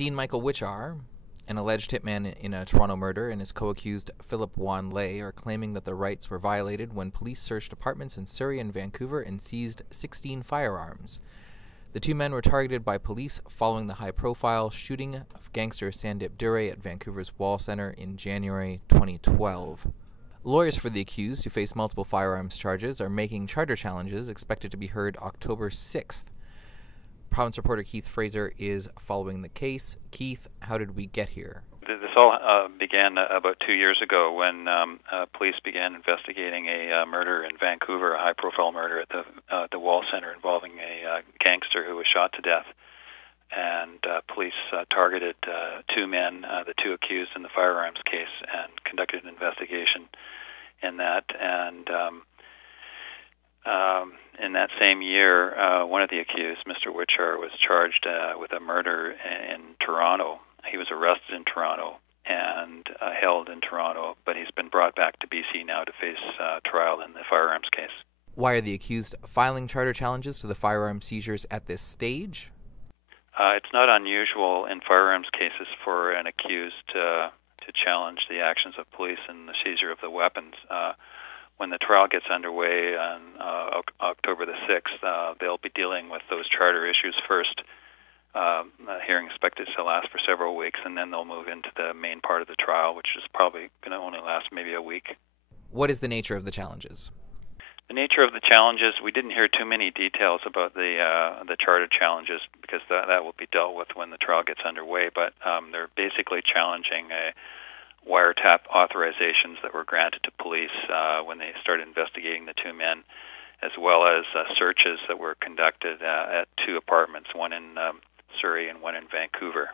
Dean Michael Witchar, an alleged hitman in a Toronto murder, and his co-accused Philip Wan Lay are claiming that their rights were violated when police searched apartments in Surrey and Vancouver and seized 16 firearms. The two men were targeted by police following the high-profile shooting of gangster Sandip Dure at Vancouver's Wall Centre in January 2012. Lawyers for the accused, who face multiple firearms charges, are making charter challenges expected to be heard October 6th. Province reporter Keith Fraser is following the case. Keith, how did we get here? This all began about 2 years ago when police began investigating a murder in Vancouver, a high-profile murder at the Wall Centre involving a gangster who was shot to death. And police targeted two men, the two accused in the firearms case, and conducted an investigation in that. And in that same year, one of the accused, Mr. Witchar, was charged with a murder in Toronto. He was arrested in Toronto and held in Toronto, but he's been brought back to BC now to face trial in the firearms case. Why are the accused filing charter challenges to the firearm seizures at this stage? It's not unusual in firearms cases for an accused to challenge the actions of police in the seizure of the weapons. When the trial gets underway on October the 6th, they'll be dealing with those charter issues first. The hearing is expected to last for several weeks, and then they'll move into the main part of the trial, which is probably going to only last maybe a week. What is the nature of the challenges? The nature of the challenges, we didn't hear too many details about the charter challenges because that will be dealt with when the trial gets underway, but they're basically challenging wiretap authorizations that were granted to police when they started investigating the two men, as well as searches that were conducted at two apartments, one in Surrey and one in Vancouver.